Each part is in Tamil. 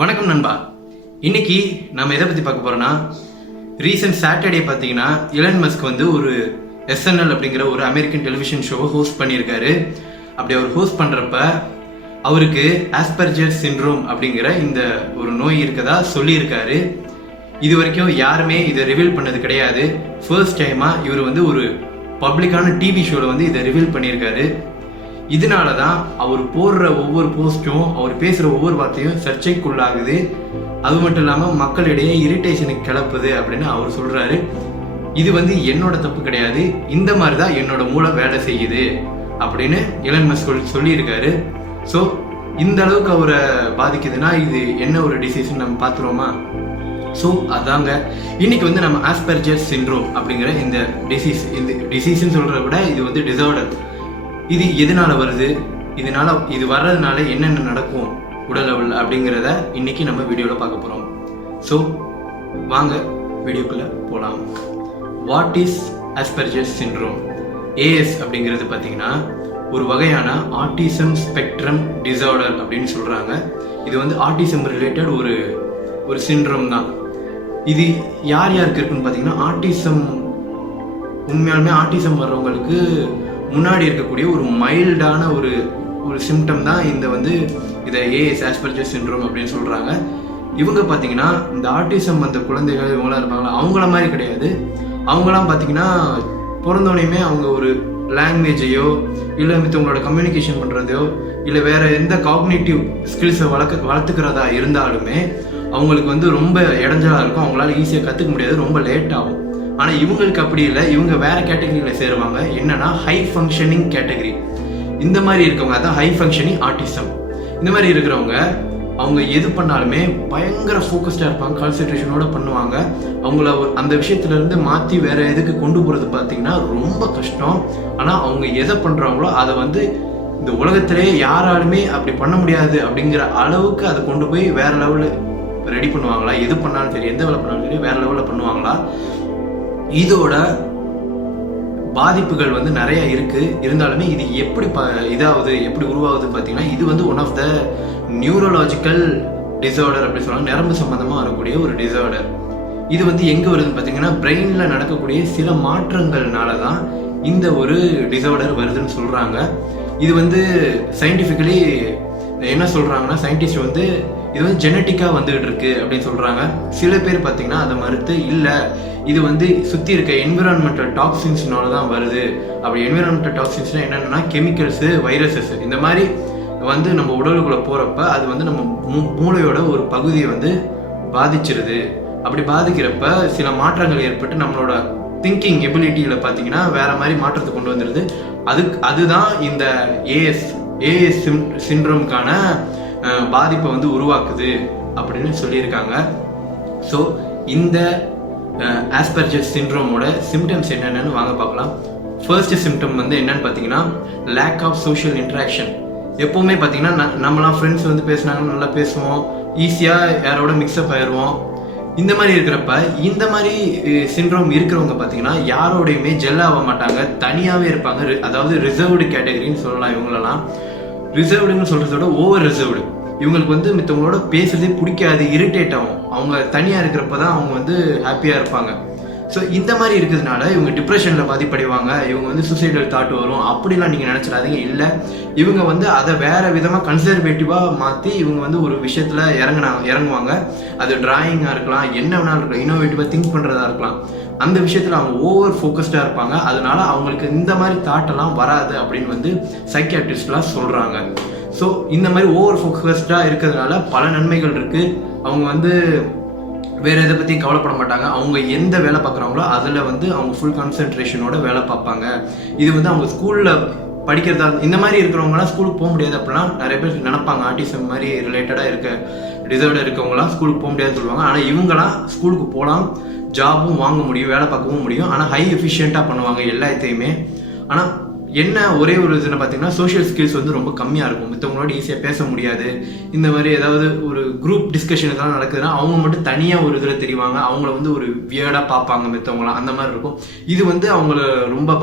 வணக்கம் நண்பா. இன்னைக்கு நம்ம எதை பற்றி பார்க்க போறோம்னா, ரீசன்ட் சாட்டர்டே பார்த்தீங்கன்னா எலன் மஸ்க் வந்து ஒரு SNL அப்படிங்கிற ஒரு அமெரிக்கன் டெலிவிஷன் ஷோவை ஹோஸ்ட் பண்ணியிருக்காரு. அப்படி அவர் ஹோஸ்ட் பண்ணுறப்ப அவருக்கு ஆஸ்பெர்ஜர் சிண்ட்ரோம் அப்படிங்கிற இந்த ஒரு நோய் இருக்கதா சொல்லியிருக்காரு. இது வரைக்கும் யாருமே இதை ரிவீல் பண்ணது கிடையாது. ஃபர்ஸ்ட் டைமாக இவர் வந்து ஒரு பப்ளிக்கான டிவி ஷோவில் வந்து இதை ரிவீல் பண்ணியிருக்காரு. இதனால தான் அவர் போடுற ஒவ்வொரு போஸ்ட்டும், அவர் பேசுகிற ஒவ்வொரு வார்த்தையும் சர்ச்சைக்குள்ளாகுது. அது மட்டும் இல்லாமல் மக்களிடையே இரிட்டேஷனுக்கு கிளப்புது அப்படின்னு அவர் சொல்கிறாரு. இது வந்து என்னோட தப்பு கிடையாது, இந்த மாதிரி தான் என்னோட மூளை வேலை செய்யுது அப்படின்னு எலன் மஸ்க் சொல்லியிருக்காரு. ஸோ இந்த அளவுக்கு அவரை பாதிக்குதுன்னா இது என்ன ஒரு டிசீஸ்ன்னு நம்ம பார்த்துருவோமா? ஸோ அதாங்க இன்னைக்கு வந்து நம்ம ஆஸ்பெர்ஜர் சிண்ட்ரோம் அப்படிங்கிற இந்த டிசீஸ்ன்னு சொல்கிறத விட இது வந்து டிசார்டர். இது எதனால வருது, இது வர்றதுனால என்னென்ன நடக்கும் உடல் லெவலில் அப்படிங்கிறத இன்னைக்கு நம்ம வீடியோவில் பார்க்க போகிறோம். ஸோ வாங்க வீடியோக்குள்ளே போகலாம். What is Asperger syndrome? AS அப்படிங்கிறது பார்த்தீங்கன்னா ஒரு வகையான ஆட்டிசம் ஸ்பெக்ட்ரம் டிசார்டர் அப்படின்னு சொல்கிறாங்க. இது வந்து ஆட்டிசம் ரிலேட்டட் ஒரு சிண்ட்ரோம் தான். இது யார் யாருக்கு இருக்குன்னு பார்த்தீங்கன்னா, உண்மையாலுமே ஆட்டிசம் வர்றவங்களுக்கு முன்னாடி இருக்கக்கூடிய ஒரு மைல்டான ஒரு சிம்டம் தான் இதை AS ஆஸ்பெர்ஜர் சிண்ட்ரோம் அப்படின்னு சொல்கிறாங்க. இவங்க பார்த்தீங்கன்னா இந்த ஆட்டிசம் வந்த குழந்தைகள் இவங்களாம் இருப்பாங்களா, அவங்கள மாதிரி கிடையாது. அவங்களாம் பார்த்தீங்கன்னா பிறந்தோடனே அவங்க ஒரு லாங்குவேஜையோ இல்லை மித்தவங்களோட கம்யூனிகேஷன் பண்ணுறதையோ இல்லை வேற எந்த காக்னேட்டிவ் ஸ்கில்ஸை வளர்த்துக்கிறதா இருந்தாலுமே அவங்களுக்கு வந்து ரொம்ப இடைஞ்சலாக இருக்கும். அவங்களால ஈஸியாக கற்றுக்க முடியாது, ரொம்ப லேட் ஆகும். ஆனால் இவங்களுக்கு அப்படி இல்லை, இவங்க வேற கேட்டகரியில் சேருவாங்க. என்னன்னா ஹை ஃபங்க்ஷனிங் கேட்டகரி. இந்த மாதிரி இருக்கவங்க அதான் ஹை ஃபங்க்ஷனிங் ஆட்டிசம். இந்த மாதிரி இருக்கிறவங்க அவங்க எது பண்ணாலுமே பயங்கர ஃபோக்கஸ்டாக இருப்பாங்க, கான்சென்ட்ரேஷனோட பண்ணுவாங்க. அவங்கள அந்த விஷயத்துலேருந்து மாற்றி வேற எதுக்கு கொண்டு போகிறது பார்த்தீங்கன்னா ரொம்ப கஷ்டம். ஆனால் அவங்க எதை பண்ணுறாங்களோ அதை வந்து இந்த உலகத்திலேயே யாராலுமே அப்படி பண்ண முடியாது அப்படிங்கிற அளவுக்கு அதை கொண்டு போய் வேற லெவலில் ரெடி பண்ணுவாங்களா? எது பண்ணாலும் சரி, எந்த வேலை பண்ணாலும் சரி, வேற லெவலில் பண்ணுவாங்களா? இதோட பாதிப்புகள் வந்து நிறைய இருக்கு. இருந்தாலுமே இது எப்படி எப்படி உருவாகுது பார்த்தீங்கன்னா, இது வந்து one of the neurological disorder அப்படி சொல்லுவாங்க. நரம்பு சம்பந்தமாக வரக்கூடிய ஒரு டிசார்டர். இது வந்து எங்கே வருதுன்னு பார்த்தீங்கன்னா, பிரெயினில் நடக்கக்கூடிய சில மாற்றங்கள்னால தான் இந்த ஒரு டிசார்டர் வருதுன்னு சொல்கிறாங்க. இது வந்து சயின்டிஃபிக்கலி என்ன சொல்கிறாங்கன்னா, சயின்டிஸ்ட் வந்து இது வந்து ஜெனட்டிக்காக வந்துகிட்டு இருக்கு அப்படின்னு சொல்கிறாங்க. சில பேர் பார்த்தீங்கன்னா அதை மறுத்து இல்லை, இது வந்து சுற்றி இருக்க என்விரான்மெண்டல் டாக்ஸின்ஸ்னால தான் வருது. அப்படி என்விரான்மெண்டல் டாக்ஸின்ஸ்னால் என்னென்னா கெமிக்கல்ஸு, வைரஸஸ் இந்த மாதிரி வந்து நம்ம உடலுக்குள்ளே போகிறப்ப அது வந்து நம்ம மூளையோட ஒரு பகுதியை வந்து பாதிச்சிருது. அப்படி பாதிக்கிறப்ப சில மாற்றங்கள் ஏற்பட்டு நம்மளோட திங்கிங் எபிலிட்டியில் பார்த்தீங்கன்னா வேற மாதிரி மாற்றத்தை கொண்டு வந்துடுது. அதுதான் இந்த AS சிண்ட்ரோம்கான பாதிப்பை வந்து உருவாக்குது அப்படின்னு சொல்லியிருக்காங்க. ஸோ இந்த ஆஸ்பெர்ஜர் சிண்ட்ரோமோட சிம்டம்ஸ் என்னென்னு வாங்க பார்க்கலாம். ஃபர்ஸ்ட் சிம்டம் வந்து என்னன்னு பார்த்தீங்கன்னா, லேக் ஆஃப் சோஷியல் இன்ட்ராக்ஷன். எப்போவுமே பார்த்தீங்கன்னா நம்மளாம் ஃப்ரெண்ட்ஸ் வந்து பேசுனாங்கன்னு நல்லா பேசுவோம், ஈஸியாக யாரோட மிக்ஸ்அப் ஆயிடுவோம். இந்த மாதிரி இருக்கிறப்ப இந்த மாதிரி சிண்ட்ரோம் இருக்கிறவங்க பார்த்தீங்கன்னா யாரோடையுமே ஜெல் ஆக மாட்டாங்க, தனியாகவே இருப்பாங்க. அதாவது ரிசர்வ்டு கேட்டகரின்னு சொல்லலாம். இவங்களெல்லாம் ரிசர்வ்டுன்னு சொல்கிறதோட ஓவர் ரிசர்வ்டு. இவங்களுக்கு வந்து மித்தவங்களோட பேசுறதே பிடிக்காது, இரிட்டேட் ஆகும். அவங்க தனியாக இருக்கிறப்ப தான் அவங்க வந்து ஹாப்பியாக இருப்பாங்க. ஸோ இந்த மாதிரி இருக்கிறதுனால இவங்க டிப்ரெஷனில் பாதிப்படைவாங்க. இவங்க வந்து சூசைடல் தாட் வரும். அப்படிலாம் நீங்கள் நினச்சிடாதீங்க. இல்லை, இவங்க வந்து அதை வேற விதமாக கன்சர்வேட்டிவாக மாற்றி இவங்க வந்து ஒரு விஷயத்தில் இறங்குவாங்க. அது டிராயிங்காக இருக்கலாம், என்ன வேணாலும் இருக்கலாம், இன்னோவேட்டிவாக திங்க் பண்ணுறதா இருக்கலாம். அந்த விஷயத்தில் அவங்க ஓவர் ஃபோக்கஸ்டாக இருப்பாங்க. அதனால அவங்களுக்கு இந்த மாதிரி தாட்டெல்லாம் வராது அப்படின்னு வந்து சைக்கியாட்ரிஸ்ட்லாம் சொல்கிறாங்க. ஸோ இந்த மாதிரி ஓவர் ஃபோக்கஸ்டாக இருக்கிறதுனால பல நன்மைகள் இருக்குது. அவங்க வந்து வேறு எதை பற்றியும் கவலைப்பட மாட்டாங்க. அவங்க எந்த வேலை பார்க்குறாங்களோ அதில் வந்து அவங்க ஃபுல் கான்சென்ட்ரேஷனோட வேலை பார்ப்பாங்க. இது வந்து அவங்க ஸ்கூலில் படிக்கிறதா இந்த மாதிரி இருக்கிறவங்களாம் ஸ்கூலுக்கு போக முடியாது அப்படிலாம் நிறைய பேர் நினைப்பாங்க. ஆட்டிசம் மாதிரி ரிலேட்டடாக இருக்க டிசார்டர் இருக்கவங்களாம் ஸ்கூலுக்கு போக முடியாதுன்னு சொல்லுவாங்க. ஆனால் இவங்களாம் ஸ்கூலுக்கு போகலாம், ஜாபும் வாங்க முடியும், வேலை பார்க்கவும் முடியும். ஆனால் ஹை எஃபிஷியண்ட்டாக பண்ணுவாங்க எல்லாத்தையுமே. ஆனால் என்ன ஒரே ஒரு இதுன்னு பார்த்தீங்கன்னா, சோஷியல் ஸ்கில்ஸ் வந்து ரொம்ப கம்மியாக இருக்கும். மற்றவங்களோட ஈஸியாக பேச முடியாது. இந்த மாதிரி ஏதாவது ஒரு குரூப் டிஸ்கஷன் இதெல்லாம் நடக்குதுன்னா அவங்க மட்டும் தனியாக ஒரு இதில் தெரிவாங்க. அவங்கள வந்து ஒரு வியர்டாக பார்ப்பாங்க மற்றவங்களாம், அந்த மாதிரி இருக்கும். இது வந்து அவங்கள ரொம்ப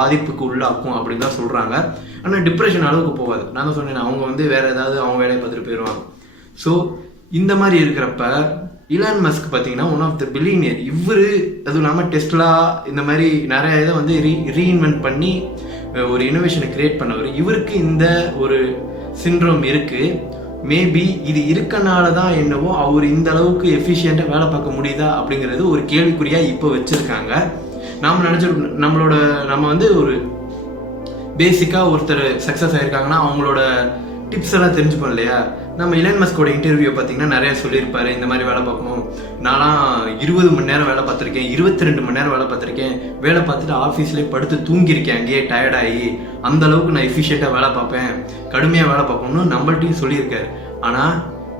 பாதிப்புக்கு உள்ளாக்கும் அப்படின்னு தான் சொல்கிறாங்க. ஆனால் டிப்ரெஷன் அளவுக்கு போகாது. நான் தான் சொன்னேன், அவங்க வந்து வேறு ஏதாவது அவங்க வேலையை பார்த்துட்டு போயிடுவாங்க. ஸோ இந்த மாதிரி இருக்கிறப்ப இலான் மஸ்க் பார்த்தீங்கன்னா ஒன் ஆஃப் த பில்லியனியர். இவர் அதுவும் இல்லாமல் டெஸ்லா இந்த மாதிரி நிறைய இதை வந்து ரீஇன்வென்ட் பண்ணி ஒரு இனோவேஷனை கிரியேட் பண்ணவர். இவருக்கு இந்த ஒரு சிண்ட்ரோம் இருக்குது. மேபி இது இருக்கனால தான் என்னவோ அவர் இந்த அளவுக்கு எஃபிஷியண்ட்டாக வேலை பார்க்க முடியுதா அப்படிங்கிறது ஒரு கேள்விக்குறியாக இப்போ வச்சுருக்காங்க. நாம் நம்ம வந்து ஒரு பேசிக்காக ஒருத்தர் சக்ஸஸ் ஆகிருக்காங்கன்னா அவங்களோட டிப்ஸ் எல்லாம் தெரிஞ்சுப்போம் இல்லையா. நம்ம இலான் மஸ்கோட இன்டர்வியூ பார்த்தீங்கன்னா நிறைய சொல்லியிருப்பாரு, இந்த மாதிரி வேலை பார்க்கணும். நான்லாம் 20 மணி நேரம் வேலை பார்த்துருக்கேன், 22 மணி நேரம் வேலை பார்த்துருக்கேன், வேலை பார்த்துட்டு ஆஃபீஸ்லேயே படுத்து தூங்கியிருக்கேன் அங்கேயே டயர்டாகி. அந்த அளவுக்கு நான் எஃபிஷியண்ட்டாக வேலை பார்ப்பேன், கடுமையாக வேலை பார்க்கணும்னு நம்மள்ட்டையும் சொல்லியிருக்காரு. ஆனால்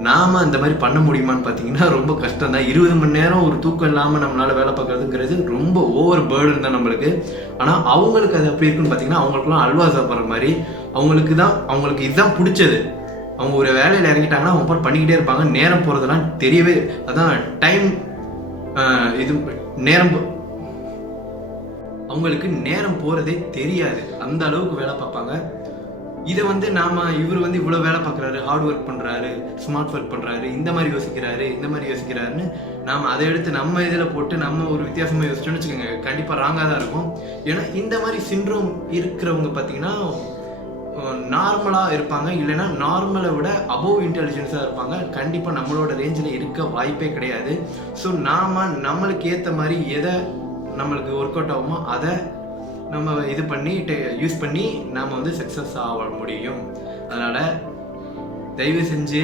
நாம் அந்த மாதிரி பண்ண முடியுமான்னு பார்த்தீங்கன்னா ரொம்ப கஷ்டம் தான். 20 மணி நேரம் ஒரு தூக்கம் இல்லாமல் நம்மளால் வேலை பார்க்குறதுங்கிறது ரொம்ப ஓவர் பேர்டன் தான் நம்மளுக்கு. ஆனால் அவங்களுக்கு அது அப்படி இருக்குன்னு பார்த்தீங்கன்னா அவங்களுக்குலாம் அல்வா சாப்பிட்ற மாதிரி அவங்களுக்கு இதுதான் பிடிச்சது. அவங்க ஒரு வேலையில் இறங்கிட்டாங்கன்னா அவங்க போட்டு பண்ணிக்கிட்டே இருப்பாங்க. நேரம் போகிறதெல்லாம் தெரியவே, அதான் டைம் இது நேரம் அவங்களுக்கு நேரம் போகிறதே தெரியாது. அந்த அளவுக்கு வேலை பார்ப்பாங்க. இதை வந்து இவர் வந்து இவ்வளோ வேலை பார்க்குறாரு, ஹார்ட் ஒர்க் பண்ணுறாரு, ஸ்மார்ட் ஒர்க் பண்ணுறாரு, இந்த மாதிரி யோசிக்கிறாருன்னு நாம் அதை எடுத்து நம்ம இதில் போட்டு நம்ம ஒரு வித்தியாசமாக யோசிச்சோன்னு வச்சுக்கோங்க, கண்டிப்பாக ராங்காக தான் இருக்கும். ஏன்னா இந்த மாதிரி சிண்ட்ரோம் இருக்கிறவங்க பார்த்தீங்கன்னா நார்மலாக இருப்பாங்க, இல்லைன்னா நார்மலை விட அபோவ் இன்டெலிஜென்ஸாக இருப்பாங்க. கண்டிப்பாக நம்மளோட ரேஞ்சில் இருக்க வாய்ப்பே கிடையாது. ஸோ நம்மளுக்கு ஏற்ற மாதிரி எதை நம்மளுக்கு ஒர்க் அவுட் ஆகுமோ அதை நம்ம இது பண்ணி யூஸ் பண்ணி நாம் வந்து சக்ஸஸ் ஆக முடியும். அதனால் தயவு செஞ்சு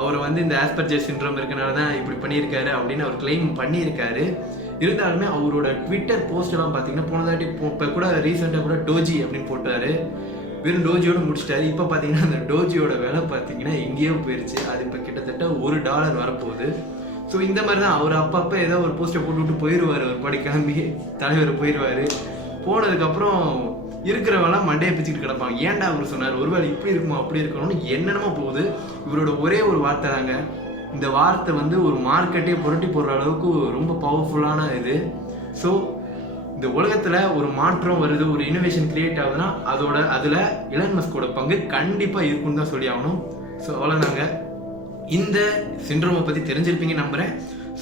அவர் வந்து இந்த ஆஸ்பர்ஜர் சிண்ட்ரோம் இருக்கனால தான் இப்படி பண்ணியிருக்காரு அப்படின்னு அவர் கிளைம் பண்ணியிருக்காரு. இருந்தாலுமே அவரோட ட்விட்டர் போஸ்ட் எல்லாம் பார்த்தீங்கன்னா போனதாட்டி இப்போ கூட ரீசெண்டாக கூட டோஜி அப்படின்னு போட்டார். வெறும் டோஜியோடு முடிச்சிட்டாரு. இப்போ பார்த்தீங்கன்னா அந்த டோஜியோட விலை பார்த்தீங்கன்னா எங்கேயோ போயிடுச்சு. அது இப்போ கிட்டத்தட்ட $1 வரப்போகுது. ஸோ இந்த மாதிரி தான் அவர் அப்பப்போ ஏதோ ஒரு போஸ்ட்டை போட்டு விட்டு போயிடுவார். அவர் படி கிளம்பி தலைவர் போயிடுவார். போனதுக்கப்புறம் இருக்கிறவெல்லாம் மண்டையை பிச்சுக்கிட்டு கிடப்பாங்க. ஏன்டா அவர் சொன்னார், ஒருவேளை இப்படி இருக்குமா அப்படி இருக்கணும்னு என்னென்னமோ போகுது. இவரோட ஒரே ஒரு வார்த்தை தாங்க, இந்த வார்த்தை வந்து ஒரு மார்க்கெட்டே புரட்டி போடுற அளவுக்கு ரொம்ப பவர்ஃபுல்லான இது. ஸோ இந்த உலகத்தில் ஒரு மாற்றம் வருது, ஒரு இனோவேஷன் கிரியேட் ஆகுதுன்னா அதில் இலான் மஸ்கோட பங்கு கண்டிப்பாக இருக்குன்னு தான் சொல்லி ஆகணும். ஸோ அவ்வளோதாங்க. இந்த சிண்ட்ரோமை பற்றி தெரிஞ்சிருப்பீங்க நம்புகிறேன்.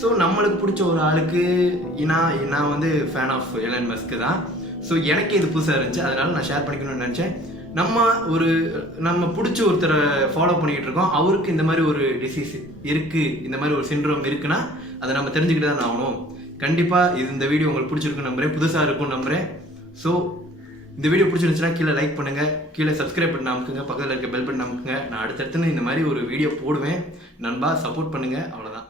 ஸோ நம்மளுக்கு பிடிச்ச ஒரு ஆளுக்கு நான் வந்து ஃபேன் ஆஃப் எலன் மஸ்க் தான். ஸோ எனக்கே இது புதுசாக இருந்துச்சு, அதனால நான் ஷேர் பண்ணிக்கணும்னு நினச்சேன். நம்ம பிடிச்ச ஒருத்தரை ஃபாலோ பண்ணிக்கிட்டு இருக்கோம், அவருக்கு இந்த மாதிரி ஒரு டிசீஸ் இருக்குது, இந்த மாதிரி ஒரு சிண்ட்ரோம் இருக்குன்னா அதை நம்ம தெரிஞ்சுக்கிட்டு தான் ஆகணும். கண்டிப்பாக இந்த வீடியோ உங்களுக்கு பிடிச்சிருக்குன்னு நம்புகிறேன், புதுசாக இருக்கும்னு நம்புகிறேன். ஸோ இந்த வீடியோ பிடிச்சிருந்துச்சுன்னா கீழே லைக் பண்ணுங்கள், கீழே சப்ஸ்கிரைப் பண்ணி அமுக்குங்க, பக்கத்தில் இருக்க பெல் பண்ணி அமுக்குங்க. நான் அடுத்தடுத்து இந்த மாதிரி ஒரு வீடியோ போடுவேன். நண்பா சப்போர்ட் பண்ணுங்கள். அவ்வளோதான்.